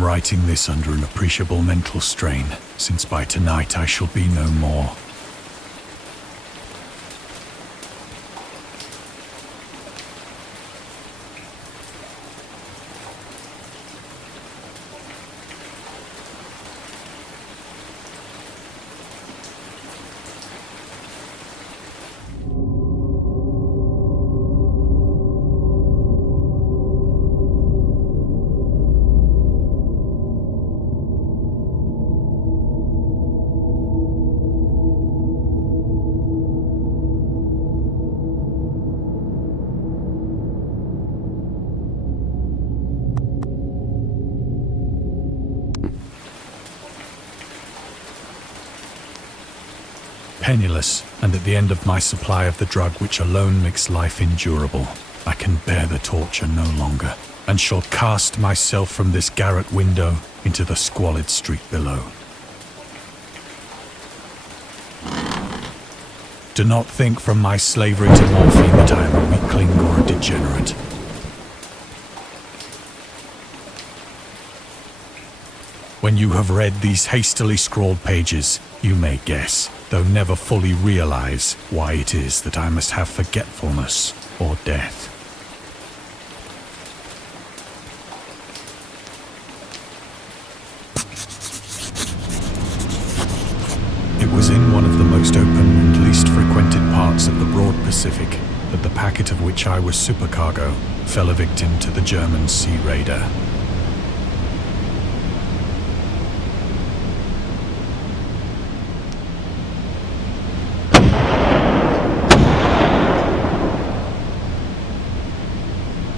am writing this under an appreciable mental strain, since by tonight I shall be no more. Penniless, and at the end of my supply of the drug which alone makes life endurable, I can bear the torture no longer, and shall cast myself from this garret window into the squalid street below. Do not think from my slavery to morphine that I am a weakling or a degenerate. When you have read these hastily scrawled pages, you may guess, though never fully realize, why it is that I must have forgetfulness or death. It was in one of the most open and least frequented parts of the broad Pacific that the packet of which I was supercargo fell a victim to the German sea raider.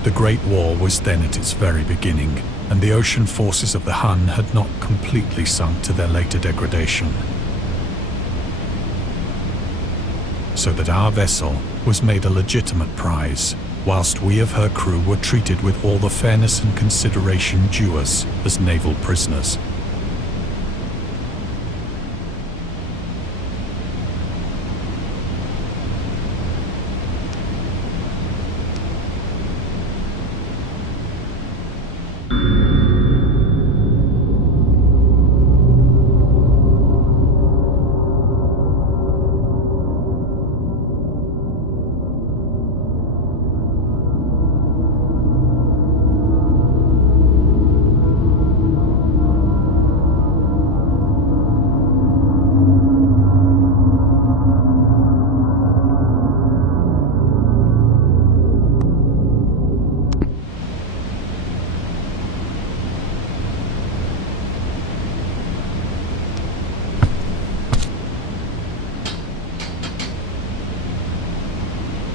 The Great War was then at its very beginning, and the ocean forces of the Hun had not completely sunk to their later degradation. So that our vessel was made a legitimate prize, whilst we of her crew were treated with all the fairness and consideration due us as naval prisoners.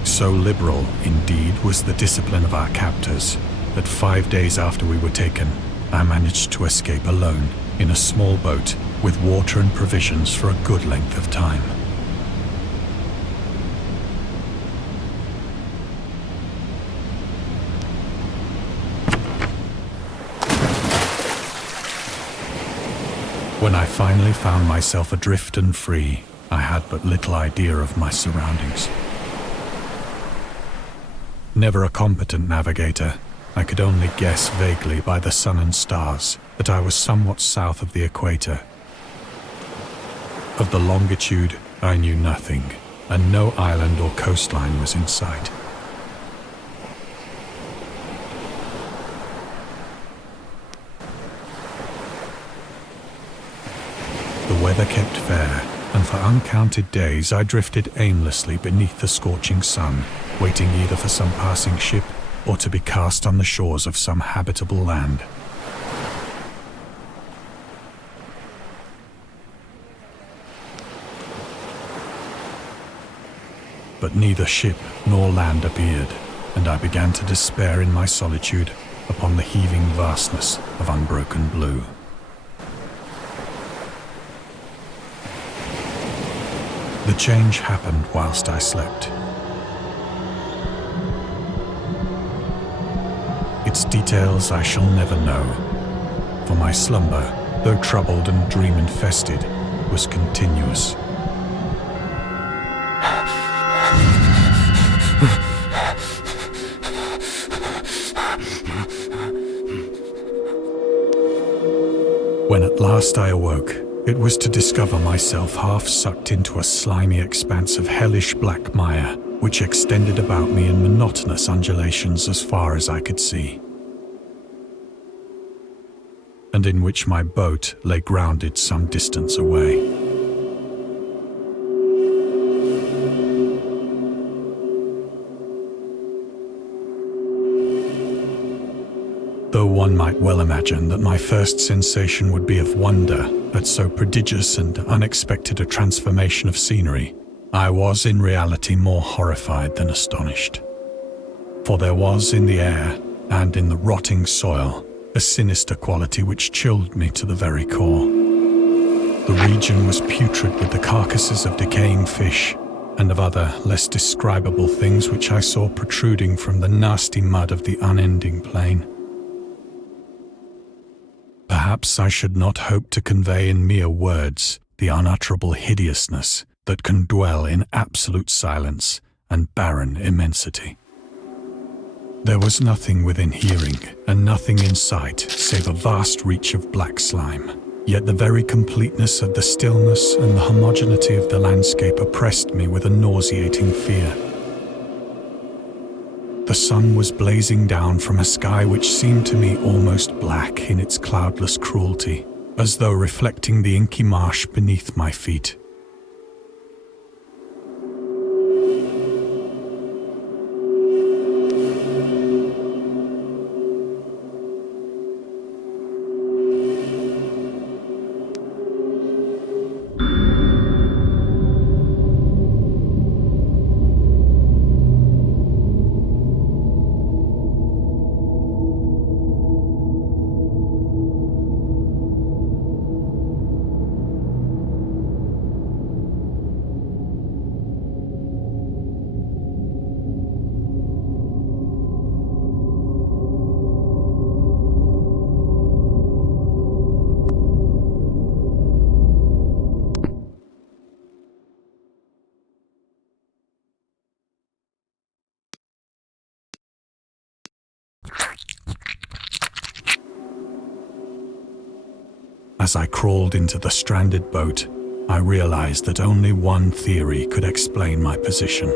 So liberal, indeed, was the discipline of our captors, that 5 days after we were taken, I managed to escape alone, in a small boat, with water and provisions for a good length of time. When I finally found myself adrift and free, I had but little idea of my surroundings. Never a competent navigator, I could only guess vaguely by the sun and stars that I was somewhat south of the equator. Of the longitude, I knew nothing, and no island or coastline was in sight. The weather kept fair, and for uncounted days I drifted aimlessly beneath the scorching sun, waiting either for some passing ship or to be cast on the shores of some habitable land. But neither ship nor land appeared, and I began to despair in my solitude upon the heaving vastness of unbroken blue. The change happened whilst I slept. Its details I shall never know, for my slumber, though troubled and dream-infested, was continuous. When at last I awoke, it was to discover myself half sucked into a slimy expanse of hellish black mire, which extended about me in monotonous undulations as far as I could see, and in which my boat lay grounded some distance away. Though one might well imagine that my first sensation would be of wonder at so prodigious and unexpected a transformation of scenery, I was in reality more horrified than astonished. For there was in the air and in the rotting soil a sinister quality which chilled me to the very core. The region was putrid with the carcasses of decaying fish and of other less describable things which I saw protruding from the nasty mud of the unending plain. Perhaps I should not hope to convey in mere words the unutterable hideousness that can dwell in absolute silence and barren immensity. There was nothing within hearing and nothing in sight save a vast reach of black slime, yet the very completeness of the stillness and the homogeneity of the landscape oppressed me with a nauseating fear. The sun was blazing down from a sky which seemed to me almost black in its cloudless cruelty, as though reflecting the inky marsh beneath my feet. As I crawled into the stranded boat, I realized that only one theory could explain my position.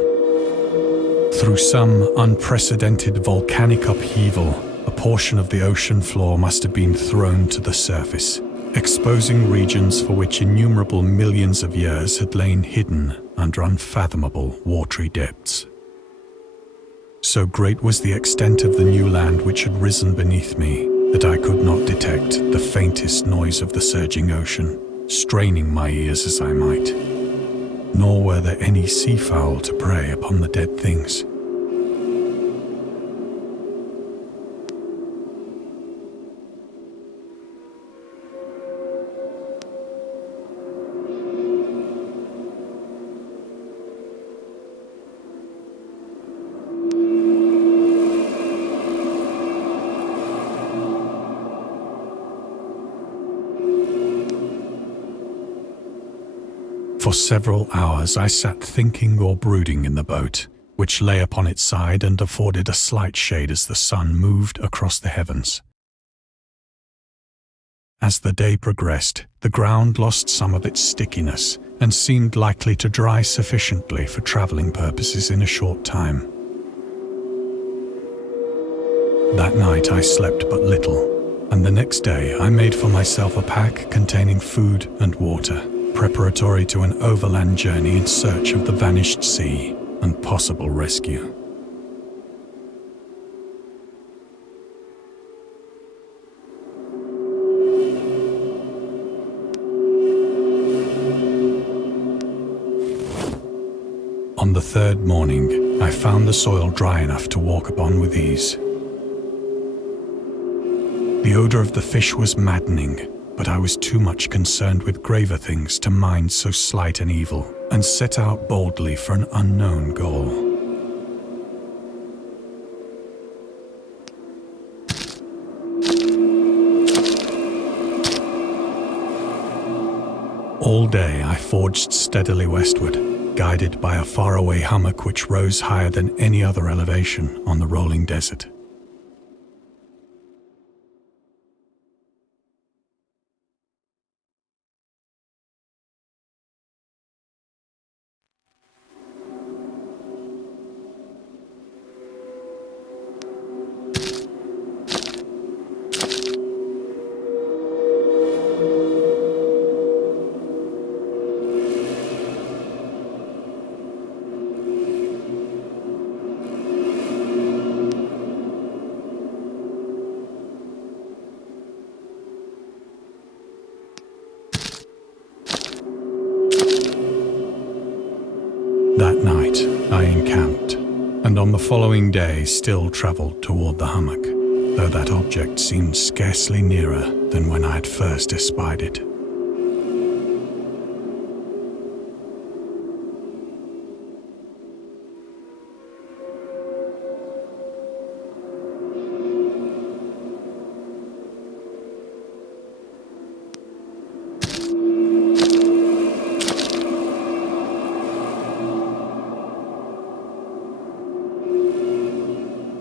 Through some unprecedented volcanic upheaval, a portion of the ocean floor must have been thrown to the surface, exposing regions for which innumerable millions of years had lain hidden under unfathomable watery depths. So great was the extent of the new land which had risen beneath me that I could not detect the faintest noise of the surging ocean, straining my ears as I might. Nor were there any seafowl to prey upon the dead things. For several hours I sat thinking or brooding in the boat, which lay upon its side and afforded a slight shade as the sun moved across the heavens. As the day progressed, the ground lost some of its stickiness and seemed likely to dry sufficiently for traveling purposes in a short time. That night I slept but little, and the next day I made for myself a pack containing food and water, preparatory to an overland journey in search of the vanished sea and possible rescue. On the third morning, I found the soil dry enough to walk upon with ease. The odor of the fish was maddening, but I was too much concerned with graver things to mind so slight an evil, and set out boldly for an unknown goal. All day I forged steadily westward, guided by a faraway hummock which rose higher than any other elevation on the rolling desert. That night, I encamped, and on the following day still travelled toward the hummock, though that object seemed scarcely nearer than when I had first espied it.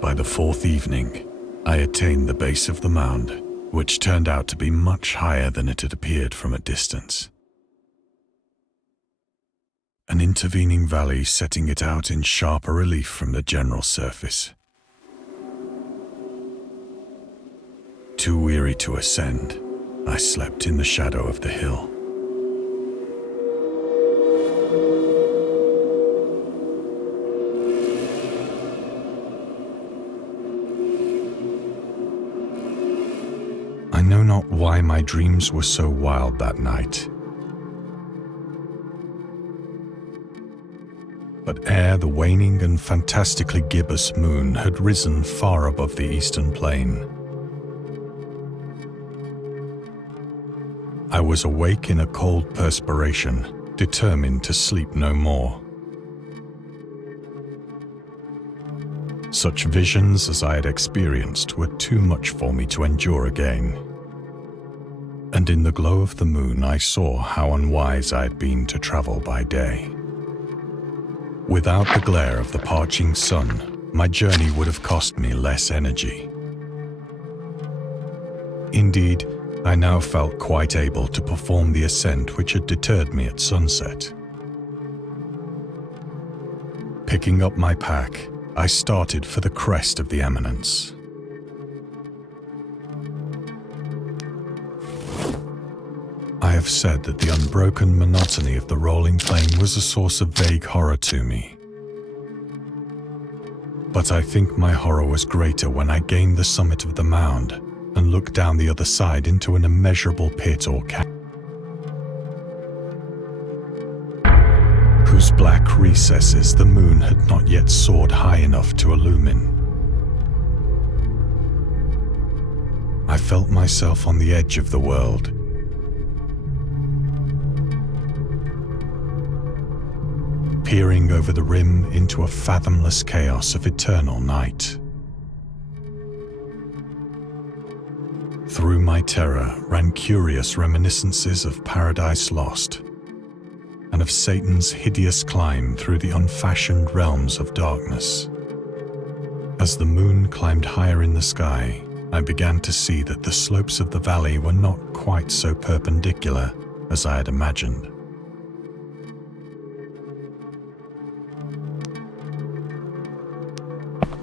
By the fourth evening, I attained the base of the mound, which turned out to be much higher than it had appeared from a distance. An intervening valley setting it out in sharper relief from the general surface. Too weary to ascend, I slept in the shadow of the hill. I know not why my dreams were so wild that night. But ere the waning and fantastically gibbous moon had risen far above the eastern plain, I was awake in a cold perspiration, determined to sleep no more. Such visions as I had experienced were too much for me to endure again. And in the glow of the moon I saw how unwise I had been to travel by day. Without the glare of the parching sun, my journey would have cost me less energy. Indeed, I now felt quite able to perform the ascent which had deterred me at sunset. Picking up my pack, I started for the crest of the eminence. I have said that the unbroken monotony of the rolling plain was a source of vague horror to me. But I think my horror was greater when I gained the summit of the mound and looked down the other side into an immeasurable pit or cavern, whose black recesses the moon had not yet soared high enough to illumine. I felt myself on the edge of the world, peering over the rim into a fathomless chaos of eternal night. Through my terror ran curious reminiscences of Paradise Lost, and of Satan's hideous climb through the unfashioned realms of darkness. As the moon climbed higher in the sky, I began to see that the slopes of the valley were not quite so perpendicular as I had imagined.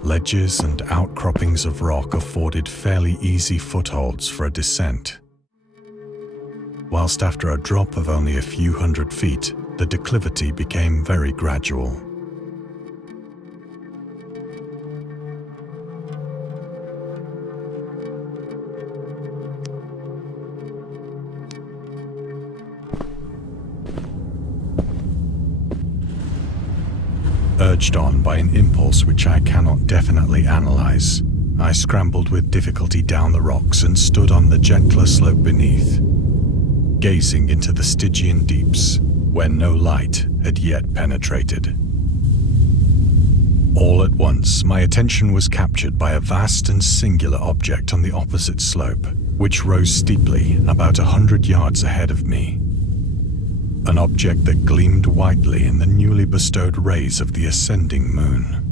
Ledges and outcroppings of rock afforded fairly easy footholds for a descent, whilst after a drop of only a few hundred feet, the declivity became very gradual. Urged on by an impulse which I cannot definitely analyze, I scrambled with difficulty down the rocks and stood on the gentler slope beneath, gazing into the Stygian deeps where no light had yet penetrated. All at once, my attention was captured by a vast and singular object on the opposite slope, which rose steeply about 100 yards ahead of me. An object that gleamed whitely in the newly bestowed rays of the ascending moon.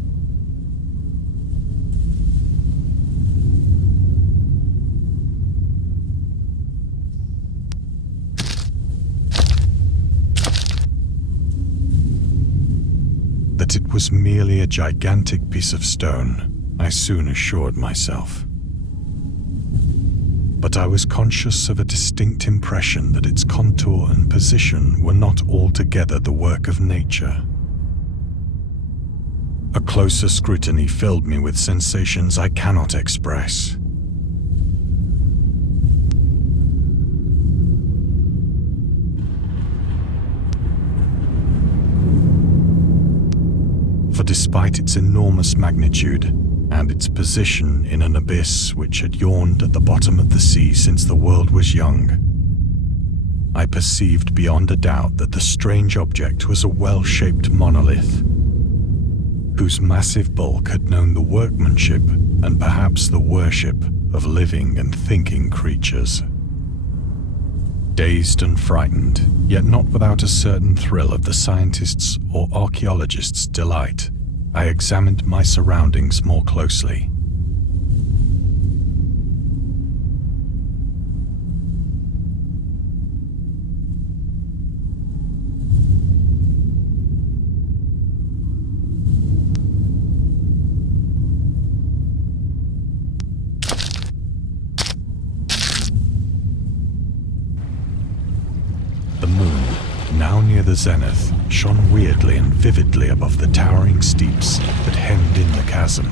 That it was merely a gigantic piece of stone, I soon assured myself. But I was conscious of a distinct impression that its contour and position were not altogether the work of nature. A closer scrutiny filled me with sensations I cannot express. For despite its enormous magnitude and its position in an abyss which had yawned at the bottom of the sea since the world was young, I perceived beyond a doubt that the strange object was a well-shaped monolith, whose massive bulk had known the workmanship and perhaps the worship of living and thinking creatures. Dazed and frightened, yet not without a certain thrill of the scientist's or archaeologist's delight, I examined my surroundings more closely. The moon, now near the zenith, shone weirdly and vividly above the towering steeps that hemmed in the chasm,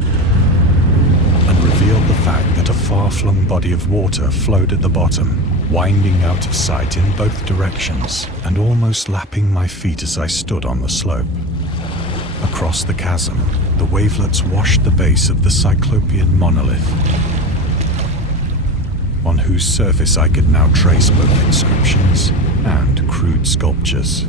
and revealed the fact that a far-flung body of water flowed at the bottom, winding out of sight in both directions and almost lapping my feet as I stood on the slope. Across the chasm, the wavelets washed the base of the cyclopean monolith, on whose surface I could now trace both inscriptions and crude sculptures.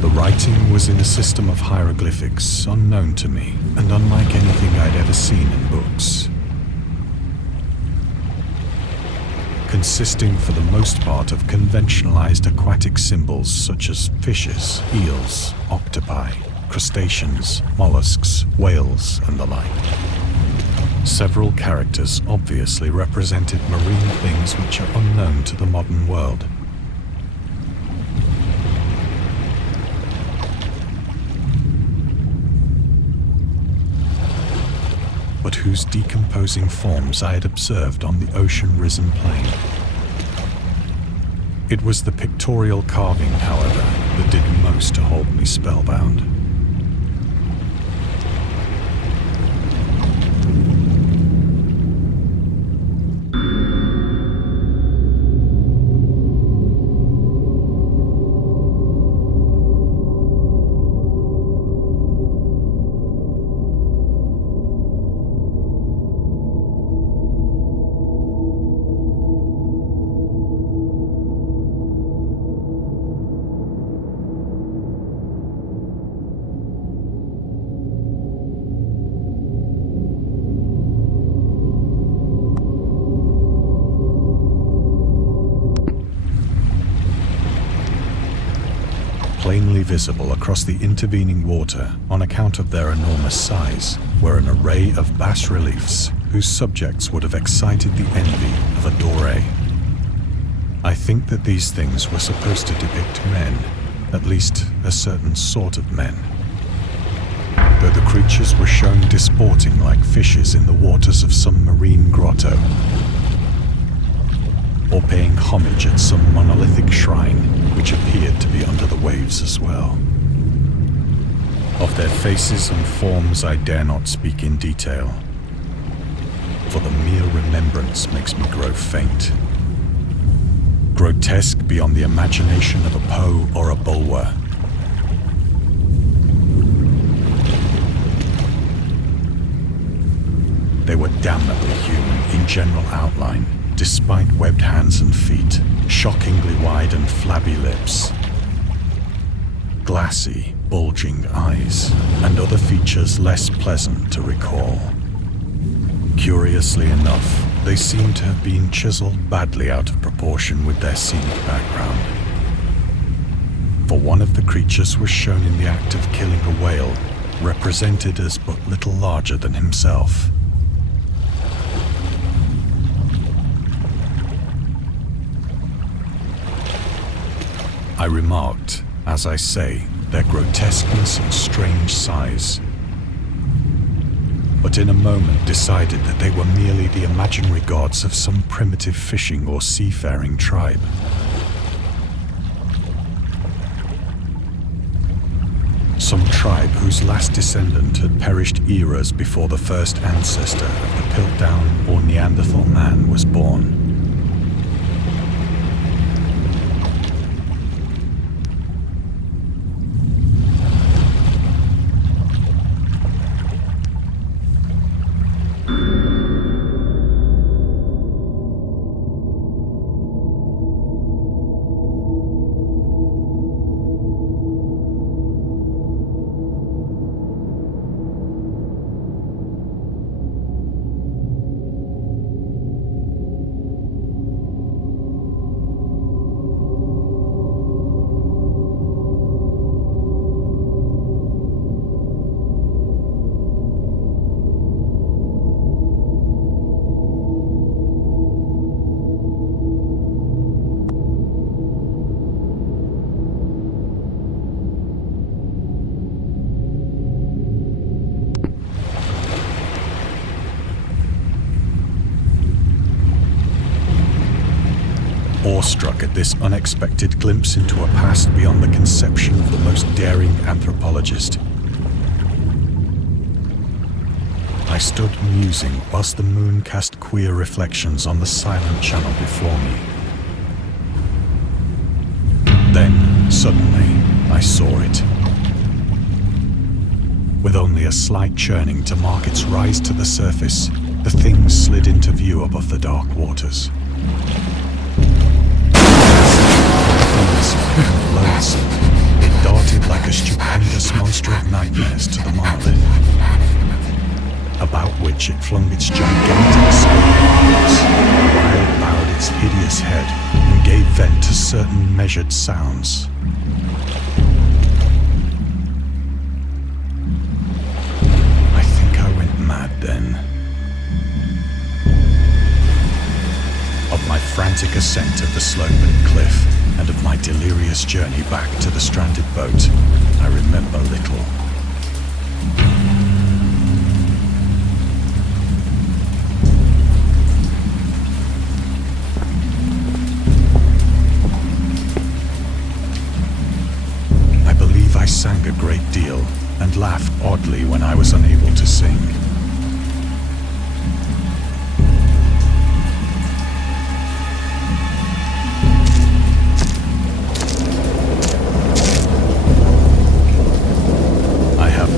The writing was in a system of hieroglyphics unknown to me and unlike anything I'd ever seen in books, consisting for the most part of conventionalized aquatic symbols such as fishes, eels, octopi, crustaceans, mollusks, whales, and the like. Several characters obviously represented marine things which are unknown to the modern world. But whose decomposing forms I had observed on the ocean-risen plain. It was the pictorial carving, however, that did most to hold me spellbound. Plainly visible across the intervening water on account of their enormous size were an array of bas-reliefs whose subjects would have excited the envy of a Doré. I think that these things were supposed to depict men, at least a certain sort of men, though the creatures were shown disporting like fishes in the waters of some marine grotto, or paying homage at some monolithic shrine which appeared to be under the waves as well. Of their faces and forms I dare not speak in detail, for the mere remembrance makes me grow faint. Grotesque beyond the imagination of a Poe or a Bulwer. They were damnably human in general outline, despite webbed hands and feet, shockingly wide and flabby lips, glassy, bulging eyes, and other features less pleasant to recall. Curiously enough, they seem to have been chiseled badly out of proportion with their scenic background. For one of the creatures was shown in the act of killing a whale, represented as but little larger than himself. I remarked, as I say, their grotesqueness and strange size, but in a moment decided that they were merely the imaginary gods of some primitive fishing or seafaring tribe. Some tribe whose last descendant had perished eras before the first ancestor of the Piltdown or Neanderthal man was born. Awestruck at this unexpected glimpse into a past beyond the conception of the most daring anthropologist, I stood musing whilst the moon cast queer reflections on the silent channel before me. Then, suddenly, I saw it. With only a slight churning to mark its rise to the surface, the thing slid into view above the dark waters. Loathsome, it darted like a stupendous monster of nightmares to the monolith, about which it flung its gigantic scaly arms, while it bowed its hideous head and gave vent to certain measured sounds. I think I went mad then. Of my frantic ascent of the sloping cliff, and of my delirious journey back to the stranded boat, I remember little. I believe I sang a great deal and laughed oddly when I was unable to sing.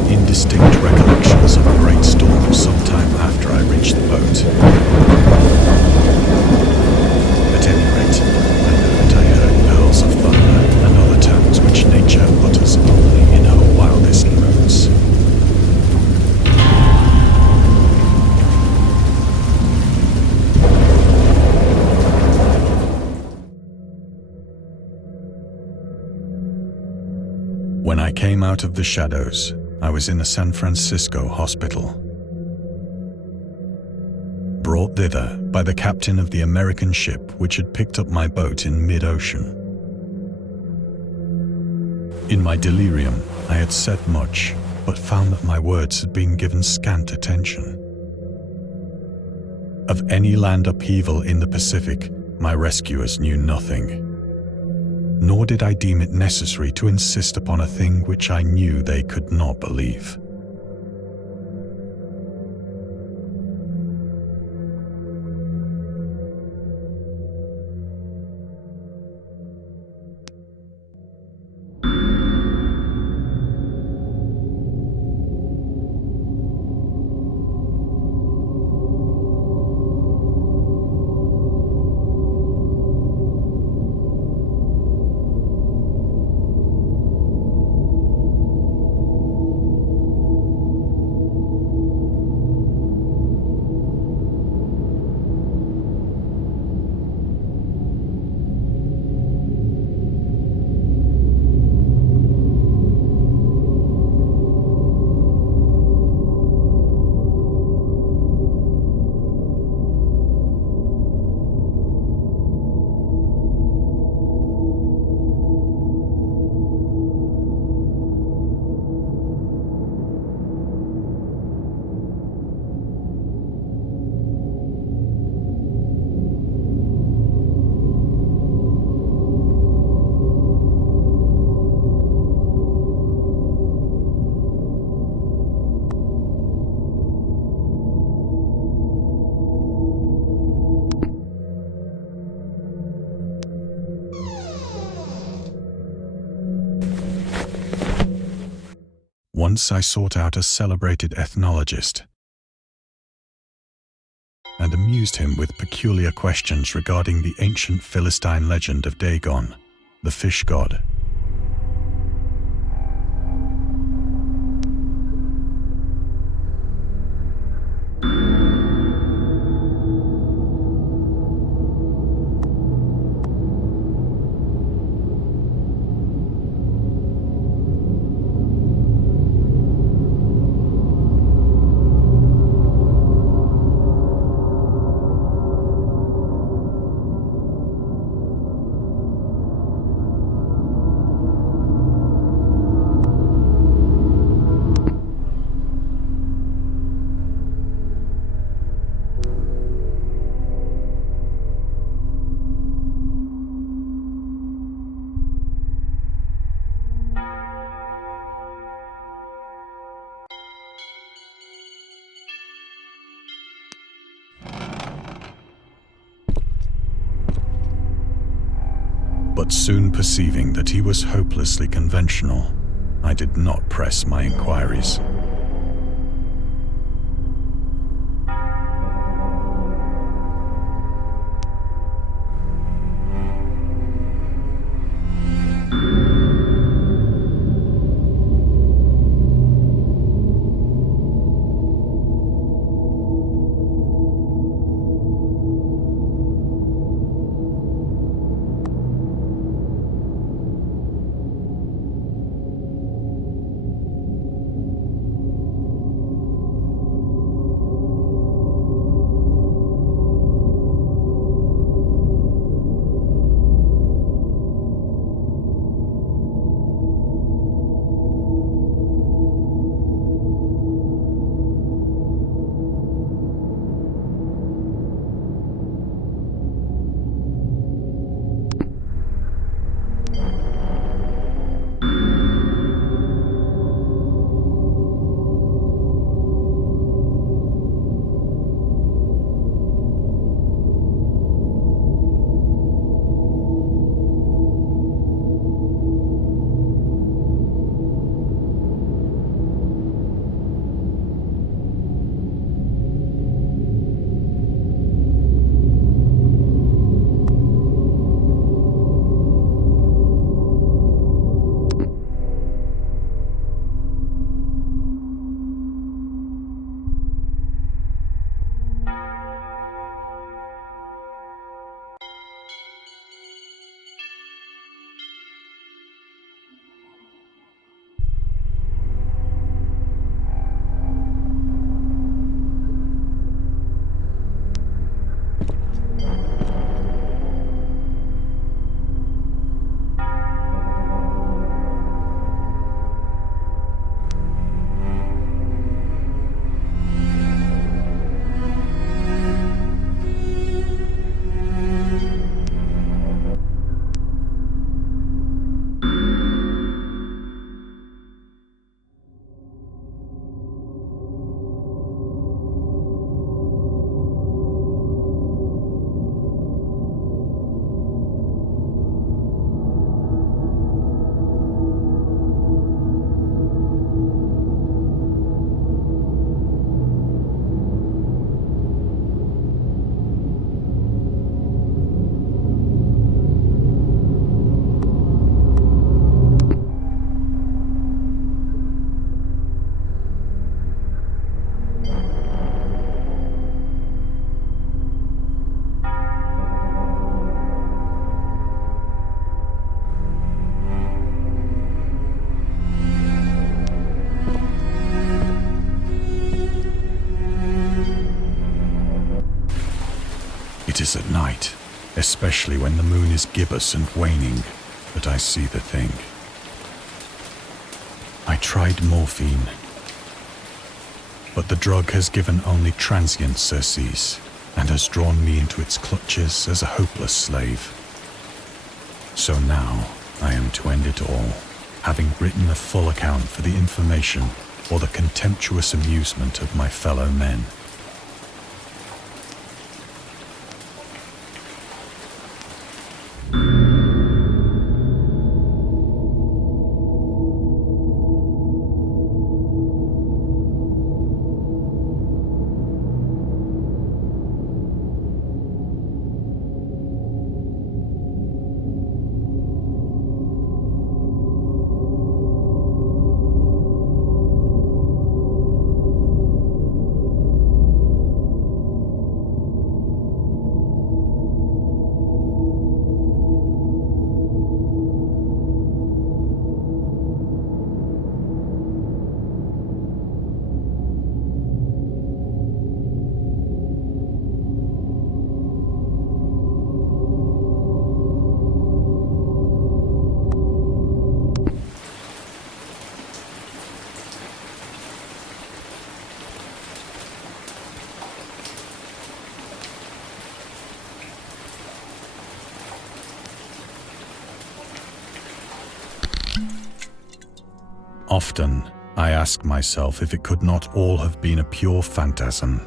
Indistinct recollections of a great storm sometime after I reached the boat. At any rate, I know that I heard pearls of thunder and other tones which nature utters only in her wildest moods. When I came out of the shadows, I was in a San Francisco hospital. Brought thither by the captain of the American ship which had picked up my boat in mid-ocean. In my delirium, I had said much, but found that my words had been given scant attention. Of any land upheaval in the Pacific, my rescuers knew nothing. Nor did I deem it necessary to insist upon a thing which I knew they could not believe. Once I sought out a celebrated ethnologist and amused him with peculiar questions regarding the ancient Philistine legend of Dagon, the fish god. But soon perceiving that he was hopelessly conventional, I did not press my inquiries. It is at night, especially when the moon is gibbous and waning, that I see the thing. I tried morphine, but the drug has given only transient surcease and has drawn me into its clutches as a hopeless slave. So now I am to end it all, having written a full account for the information or the contemptuous amusement of my fellow men. Often, I ask myself if it could not all have been a pure phantasm.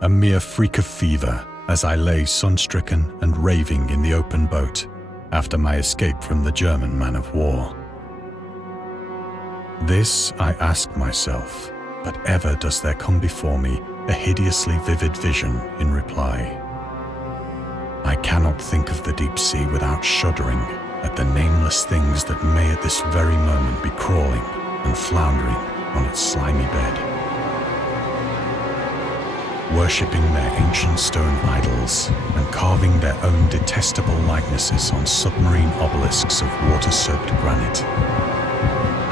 A mere freak of fever as I lay sun-stricken and raving in the open boat after my escape from the German man-of-war. This I ask myself, but ever does there come before me a hideously vivid vision in reply. I cannot think of the deep sea without shuddering at the nameless things that may at this very moment be crawling and floundering on its slimy bed, worshipping their ancient stone idols and carving their own detestable likenesses on submarine obelisks of water-soaked granite.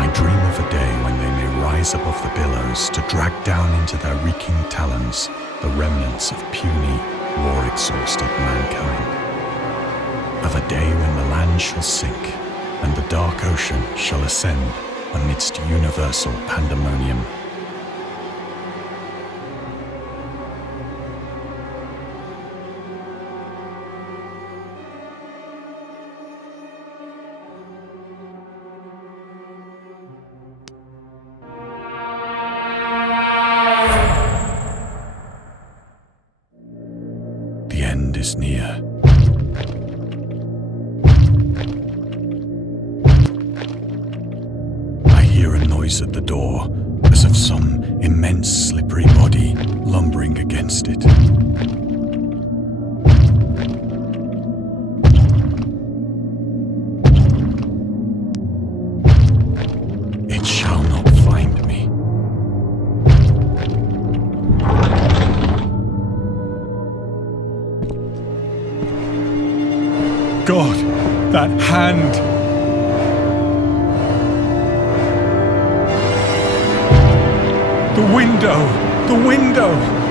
I dream of a day when they may rise above the billows to drag down into their reeking talons the remnants of puny, war-exhausted mankind. Of a day when the land shall sink and the dark ocean shall ascend amidst universal pandemonium. The end is near. I hear a noise at the door, as of some immense slippery body lumbering against it. It shall not find me. God, that hand! The window! The window!